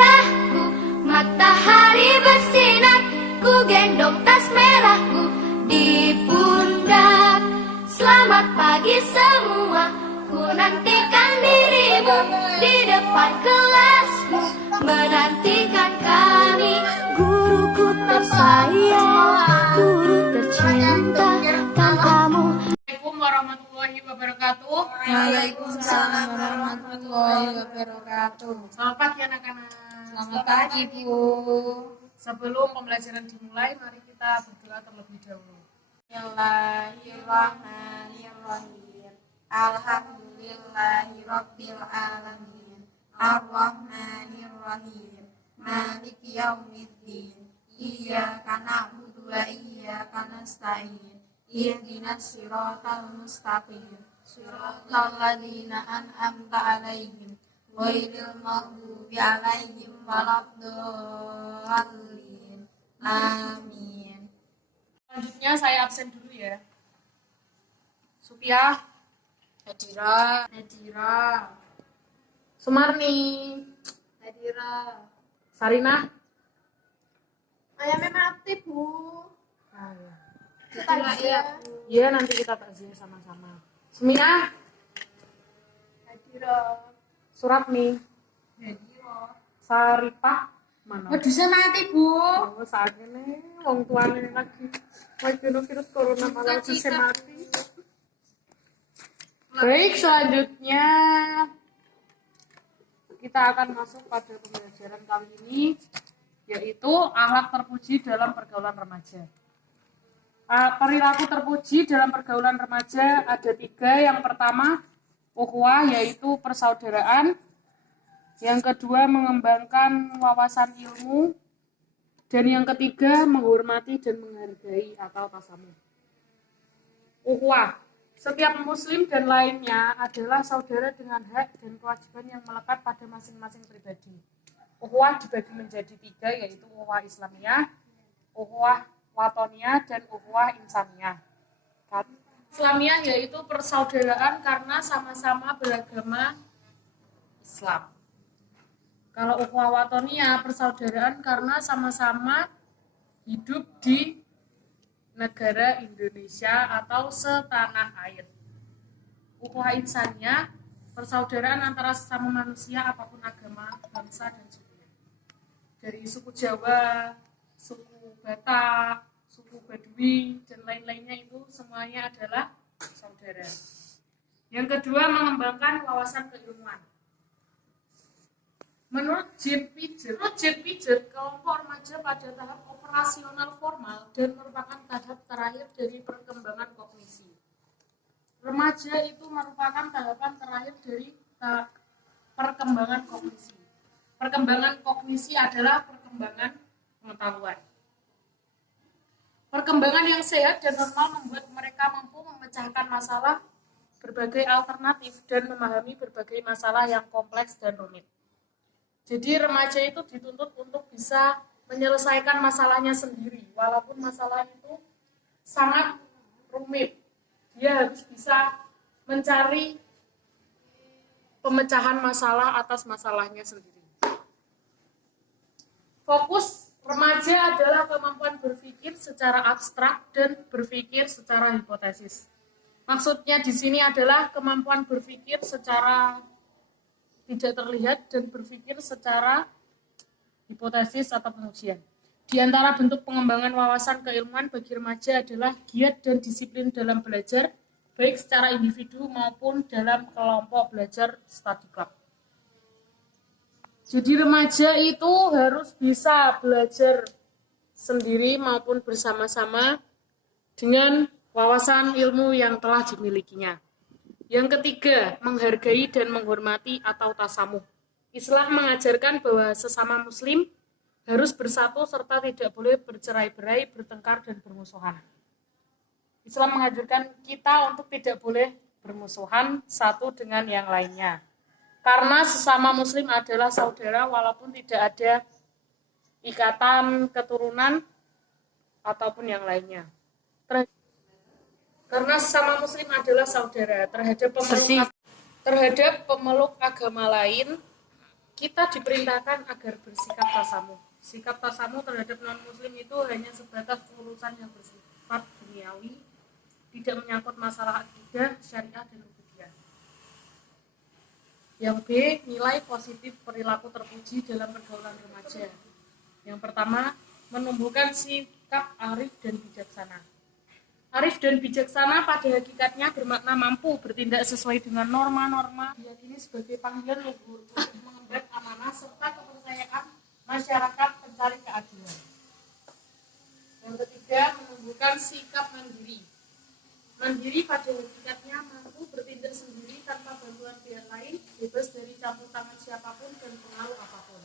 cerahku, matahari bersinar, ku gendong tas merahku di pundak. Selamat pagi semua, ku nantikan dirimu di depan kelasmu, menantikan kami. Guruku tersayang, guru tercinta, tanpamu. Assalamualaikum warahmatullahi wabarakatuh. Waalaikumsalam warahmatullahi wabarakatuh. Selamat pagi anak-anak. Selamat pagi, Bu. Sebelum pembelajaran dimulai, mari kita berdoa terlebih dahulu. Bismillahirrahmanirrahim. Alhamdulillahirabbil alamin. Arrahmanirrahim. Maliki yaumiddin. Iyyaka na'budu wa iyyaka nasta'in. Ihdinas siratal mustaqim. Siratal ladzina an'amta 'alaihim ghairil maghdubi 'alaihim waladdallin. Amin. Selanjutnya saya absen dulu ya. Supiah, Hadira, Nadira, Sumarni, Hadira. Sarina. Ayamnya mati, Bu. Ah, ya. Kita ya. Iya, nanti kita takziah sama-sama. Sumiah, Hadira. Suratni, Hadira. Saripah, mana? Wedusnya mati, Bu. Oh, saat ini wong tuane lagi virus corona malah bisa mati. Baik, selanjutnya kita akan masuk pada pembelajaran kali ini, yaitu akhlak terpuji dalam pergaulan remaja. Perilaku terpuji dalam pergaulan remaja ada 3. Yang pertama, ukhuwah, yaitu persaudaraan. Yang kedua, mengembangkan wawasan ilmu. Dan yang ketiga, menghormati dan menghargai atau tasamuh. Ukhuwah. Setiap muslim dan lainnya adalah saudara dengan hak dan kewajiban yang melekat pada masing-masing pribadi. Ukhuwah dibagi menjadi 3, yaitu ukhuwah Islamiyah, ukhuwah Watoniyah, dan ukhuwah Insaniyah. Islamiyah yaitu persaudaraan karena sama-sama beragama Islam. Kalau ukhuwah Watoniyah, persaudaraan karena sama-sama hidup di negara Indonesia atau setanah air. Ukhuwah Insaniyah, persaudaraan antara sesama manusia apapun agama, bangsa, dan suku. Dari suku Jawa, suku Batak, suku Badui, dan lain-lainnya itu semuanya adalah saudara. Yang kedua, mengembangkan wawasan keilmuan. Menurut Jane Piaget, kelompok remaja pada tahap operasional formal dan merupakan tahap terakhir dari perkembangan kognisi. Remaja itu merupakan tahapan terakhir dari perkembangan kognisi. Perkembangan kognisi adalah perkembangan pengetahuan. Perkembangan yang sehat dan normal membuat mereka mampu memecahkan masalah berbagai alternatif dan memahami berbagai masalah yang kompleks dan rumit. Jadi remaja itu dituntut untuk bisa menyelesaikan masalahnya sendiri, walaupun masalah itu sangat rumit. Dia harus bisa mencari pemecahan masalah atas masalahnya sendiri. Fokus remaja adalah kemampuan berpikir secara abstrak dan berpikir secara hipotesis. Maksudnya di sini adalah kemampuan berpikir secara tidak terlihat dan berpikir secara hipotesis atau pengujian. Di antara bentuk pengembangan wawasan keilmuan bagi remaja adalah giat dan disiplin dalam belajar, baik secara individu maupun dalam kelompok belajar study club. Jadi remaja itu harus bisa belajar sendiri maupun bersama-sama dengan wawasan ilmu yang telah dimilikinya. Yang ketiga, menghargai dan menghormati atau tasamuh. Islam mengajarkan bahwa sesama muslim harus bersatu serta tidak boleh bercerai-berai, bertengkar, dan bermusuhan. Islam mengajarkan kita untuk tidak boleh bermusuhan satu dengan yang lainnya. Karena sesama muslim adalah saudara walaupun tidak ada ikatan keturunan ataupun yang lainnya. Karena sesama muslim adalah saudara terhadap pemeluk agama lain, kita diperintahkan agar bersikap tasamuh. Sikap tasamuh terhadap non-muslim itu hanya sebatas urusan yang bersifat duniawi, tidak menyangkut masalah akidah, syariah, dan ubudiyah. Yang B, nilai positif perilaku terpuji dalam pergaulan remaja. Yang pertama, menumbuhkan sikap arif dan bijaksana. Arif dan bijaksana pada hakikatnya bermakna mampu bertindak sesuai dengan norma-norma diyakini sebagai panggilan luhur untuk mengemban amanah serta kepercayaan masyarakat pencari keadilan. Yang ketiga, menumbuhkan sikap mandiri. Mandiri pada hakikatnya mampu bertindak sendiri tanpa bantuan pihak lain, bebas dari campur tangan siapapun dan pengaruh apapun.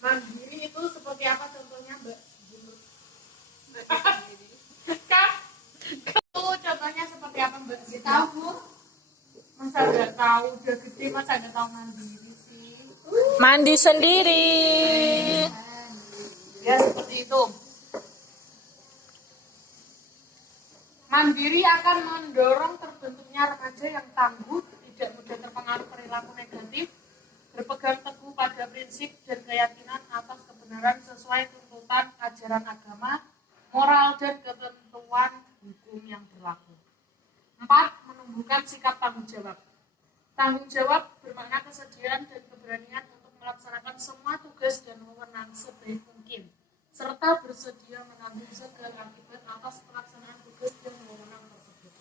Mandiri itu seperti apa contohnya, Mbak? Kak, itu contohnya seperti apa, Mbak? Tahu Bu? Masa nggak tahu, udah gede masa nggak tahu mandiri sih? Mandi sendiri. Ya seperti itu. Mandiri akan mendorong terbentuknya remaja yang tangguh, tidak mudah terpengaruh perilaku negatif, berpegang teguh pada prinsip dan keyakinan atas kebenaran sesuai tuntutan ajaran agama, moral dan ketentuan hukum yang berlaku. 4. Menumbuhkan sikap tanggung jawab. Tanggung jawab bermakna kesediaan dan keberanian untuk melaksanakan semua tugas dan wewenang sebaik mungkin, serta bersedia menanggung segala akibat atas pelaksanaan tugas dan wewenang tersebut.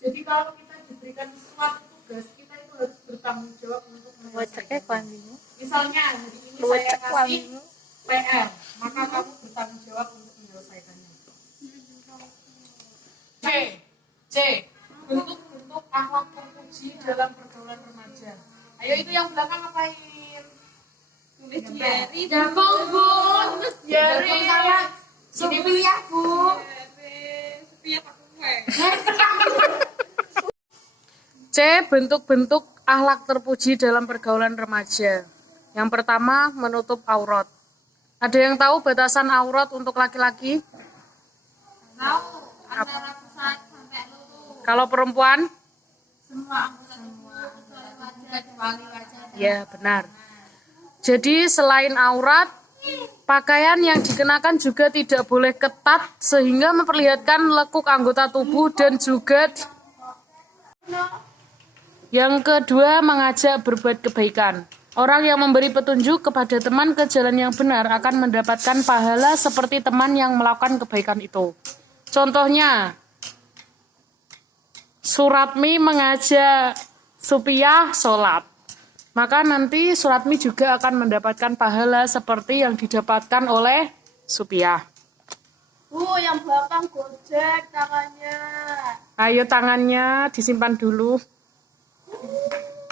Jadi kalau kita diberikan suatu tugas, kita itu harus bertanggung jawab untuk menyelesaikannya. Misalnya hari ini saya kasih PR, maka kamu bertanggung jawab untuk menyelesaikannya. C. Bentuk-bentuk akhlak terpuji dalam pergaulan remaja. Ayo itu yang belakang ngapain? Tulis diary. Jambung Bu, terus diary. Sophia Bu. Sophia aku gue. C. Bentuk-bentuk akhlak terpuji dalam pergaulan remaja. Yang pertama, menutup aurat. Ada yang tahu batasan aurat untuk laki-laki? Tahu antara pusat sampai lutut. Kalau perempuan? Semua kecuali wajah, kecuali wajah. Ya, benar. Jadi selain aurat, pakaian yang dikenakan juga tidak boleh ketat sehingga memperlihatkan lekuk anggota tubuh dan juga yang kedua, mengajak berbuat kebaikan. Orang yang memberi petunjuk kepada teman ke jalan yang benar akan mendapatkan pahala seperti teman yang melakukan kebaikan itu. Contohnya, Suratmi mengajak Supiah sholat. Maka nanti Suratmi juga akan mendapatkan pahala seperti yang didapatkan oleh Supiah. Yang belakang gojek tangannya. Ayo tangannya disimpan dulu.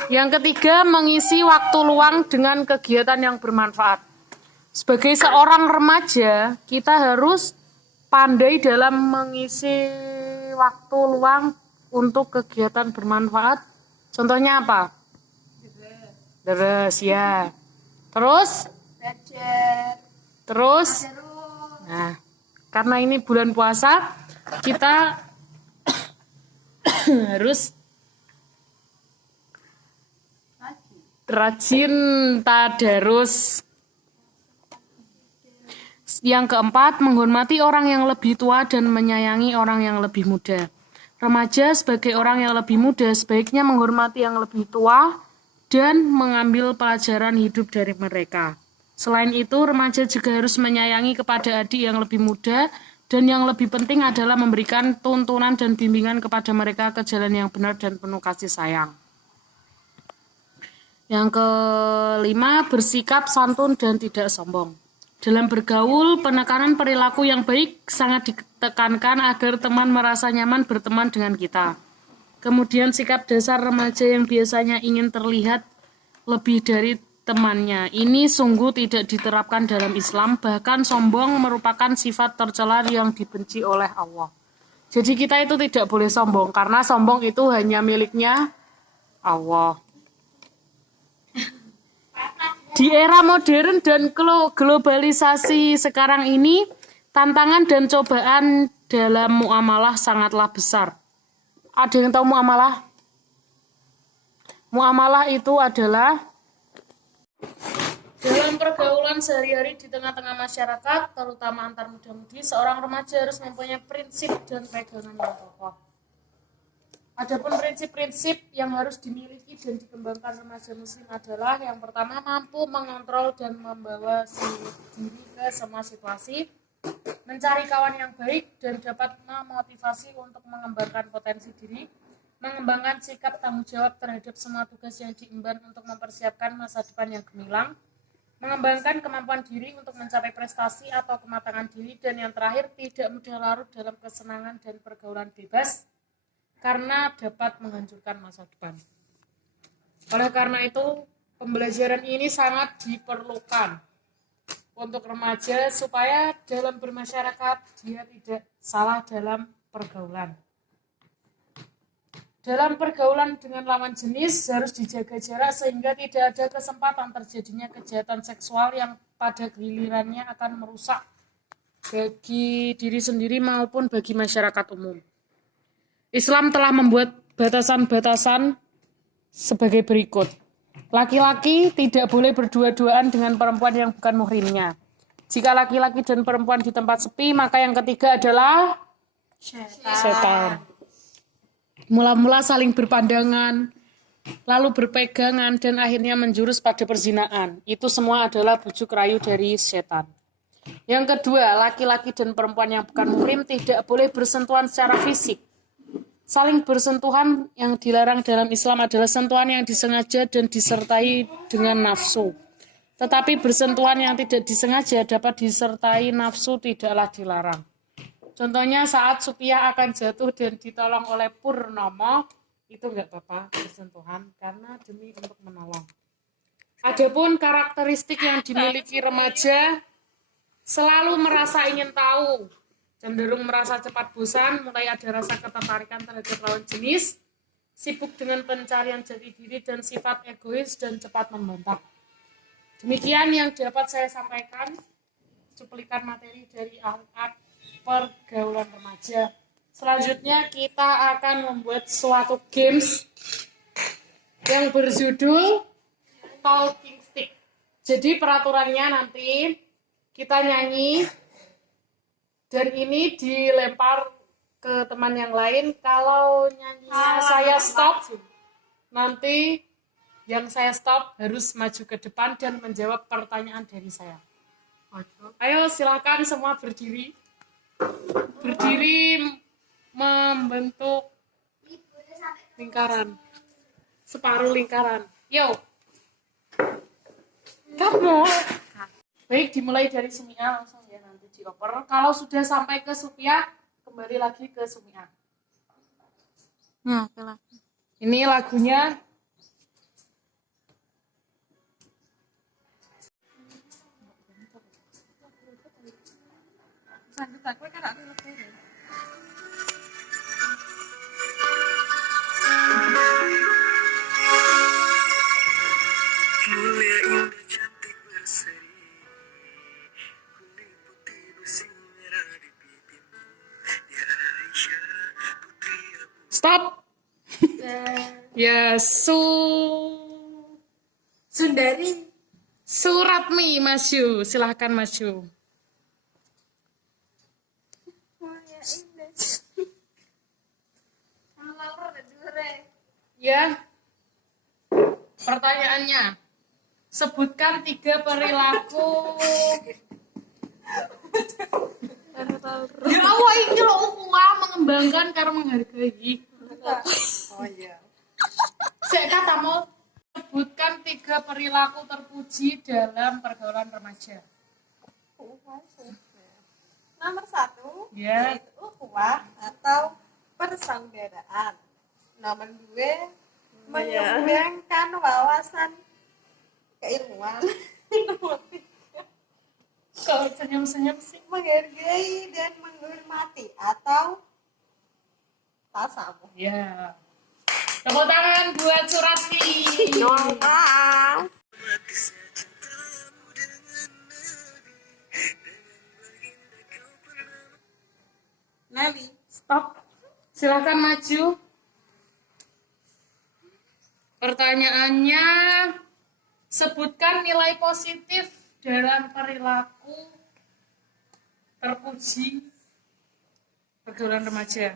Yang ketiga, mengisi waktu luang dengan kegiatan yang bermanfaat. Sebagai seorang remaja, kita harus pandai dalam mengisi waktu luang untuk kegiatan bermanfaat. Contohnya apa? Deres, ya. Terus? Belajar. Terus? Nah, karena ini bulan puasa, kita harus rajin tadarus. Yang keempat, menghormati orang yang lebih tua dan menyayangi orang yang lebih muda. Remaja sebagai orang yang lebih muda sebaiknya menghormati yang lebih tua dan mengambil pelajaran hidup dari mereka. Selain itu, remaja juga harus menyayangi kepada adik yang lebih muda dan yang lebih penting adalah memberikan tuntunan dan bimbingan kepada mereka ke jalan yang benar dan penuh kasih sayang. Yang kelima, bersikap santun dan tidak sombong. Dalam bergaul, penekanan perilaku yang baik sangat ditekankan agar teman merasa nyaman berteman dengan kita. Kemudian sikap dasar remaja yang biasanya ingin terlihat lebih dari temannya. Ini sungguh tidak diterapkan dalam Islam, bahkan sombong merupakan sifat tercela yang dibenci oleh Allah. Jadi kita itu tidak boleh sombong, karena sombong itu hanya miliknya Allah. Di era modern dan globalisasi sekarang ini, tantangan dan cobaan dalam muamalah sangatlah besar. Ada yang tahu muamalah? Muamalah itu adalah Dalam pergaulan sehari-hari di tengah-tengah masyarakat, terutama antar muda-mudi, seorang remaja harus mempunyai prinsip dan pegangan yang kokoh. Adapun prinsip-prinsip yang harus dimiliki dan dikembangkan remaja muslim adalah yang pertama, mampu mengontrol dan membawa diri ke semua situasi, mencari kawan yang baik dan dapat memotivasi untuk mengembangkan potensi diri, mengembangkan sikap tanggung jawab terhadap semua tugas yang diemban untuk mempersiapkan masa depan yang gemilang, mengembangkan kemampuan diri untuk mencapai prestasi atau kematangan diri, dan yang terakhir, tidak mudah larut dalam kesenangan dan pergaulan bebas karena dapat menghancurkan masa depan. Oleh karena itu, pembelajaran ini sangat diperlukan untuk remaja supaya dalam bermasyarakat dia tidak salah dalam pergaulan. Dalam pergaulan dengan lawan jenis harus dijaga jarak sehingga tidak ada kesempatan terjadinya kejahatan seksual yang pada gilirannya akan merusak bagi diri sendiri maupun bagi masyarakat umum. Islam telah membuat batasan-batasan sebagai berikut. Laki-laki tidak boleh berdua-duaan dengan perempuan yang bukan muhrimnya. Jika laki-laki dan perempuan di tempat sepi, maka yang ketiga adalah setan. Mula-mula saling berpandangan, lalu berpegangan, dan akhirnya menjurus pada perzinaan. Itu semua adalah bujuk rayu dari setan. Yang kedua, laki-laki dan perempuan yang bukan muhrim tidak boleh bersentuhan secara fisik. Saling bersentuhan yang dilarang dalam Islam adalah sentuhan yang disengaja dan disertai dengan nafsu. Tetapi bersentuhan yang tidak disengaja dapat disertai nafsu tidaklah dilarang. Contohnya saat Supiah akan jatuh dan ditolong oleh Purnomo, itu nggak apa-apa bersentuhan karena demi untuk menolong. Adapun karakteristik yang dimiliki remaja, selalu merasa ingin tahu, cenderung merasa cepat bosan, mulai ada rasa ketertarikan terhadap lawan jenis, sibuk dengan pencarian jati diri dan sifat egois dan cepat membantah. Demikian yang dapat saya sampaikan, cuplikan materi dari Al-Qur'an pergaulan remaja. Selanjutnya kita akan membuat suatu games yang berjudul Talking Stick. Jadi peraturannya nanti kita nyanyi dan ini dilempar ke teman yang lain. Kalau nyanyinya saya stop, nanti yang saya stop harus maju ke depan dan menjawab pertanyaan dari saya. Ayo silakan semua berdiri. Berdiri membentuk lingkaran, separuh lingkaran. Yo, kamu. Baik, dimulai dari Sumia langsung ya, nanti dioper. Kalau sudah sampai ke Supia, kembali lagi ke Sumia. Nah, ini lagunya. Stop. Ya, Sundari. Suratmi maju, silahkan maju. Ya, pertanyaannya, sebutkan 3 perilaku. Ya Allah, ini loh mengembangkan karena menghargai. Oh iya. Saya katamu, sebutkan 3 perilaku terpuji dalam pergaulan remaja. Nomor 1, Ya. yaitu ukhuwah atau persaudaraan. Nomor 2, mengembangkan wawasan keilmuan. Nomor 3, Kalau senyum-senyum sih. menghargai dan menghormati atau tasawuf. Ya. Tepuk tangan buat Suratmi. Nelly. Stop. Silakan maju. Pertanyaannya, Sebutkan nilai positif dalam perilaku terpuji pergaulan remaja.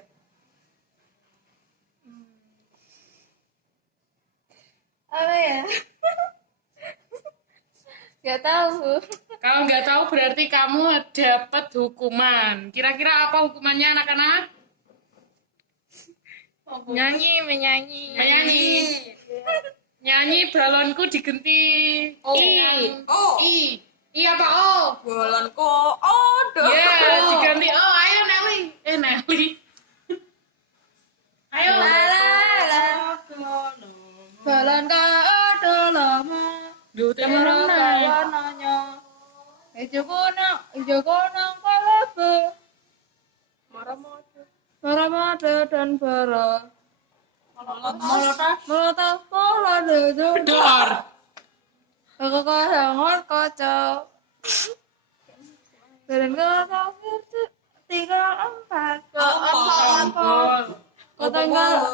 Apa ya? Gak tahu. Kalau nggak tahu berarti kamu dapat hukuman. Kira-kira apa hukumannya anak-anak? Menyanyi. Nyanyi balonku digenti. I apa O? Balonku odo. Ya, diganti O. Ayo Nelly. Nelly. Ayo. Balon ada lama. Duh, temen Warnanya hijau kunang kalabu. Maramada dan bara. Molotov pola duduk. Dor. Kekarangan kacau. Dan kau 3, 4. Gol. Katanya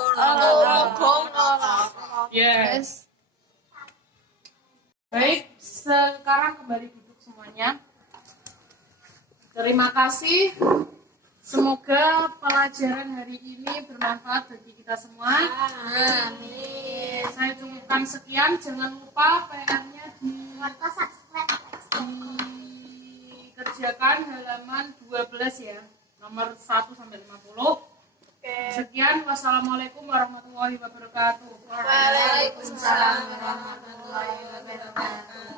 Yes. Baik, sekarang kembali duduk semuanya. Terima kasih. Semoga pelajaran hari ini bermanfaat bagi kita semua. Amin. Saya cukupkan sekian. Jangan lupa PR-nya dikerjakan halaman 12 ya. Nomor 1 sampai 50. Sekian. Wassalamualaikum warahmatullahi wabarakatuh. Waalaikumsalam warahmatullahi wabarakatuh.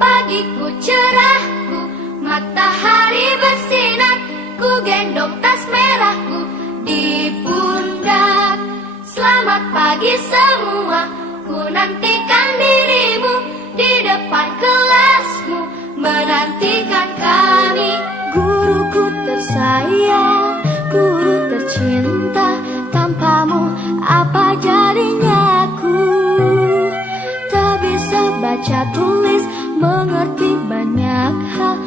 Pagiku cerahku, matahari bersinar, ku gendong tas merahku di pundak. Selamat pagi semua, ku nantikan dirimu di depan kelasmu, menantikan kami. Guruku tersayang, guru tercinta, tanpamu apa jadinya aku? Tak bisa baca tulis, mengerti banyak hal,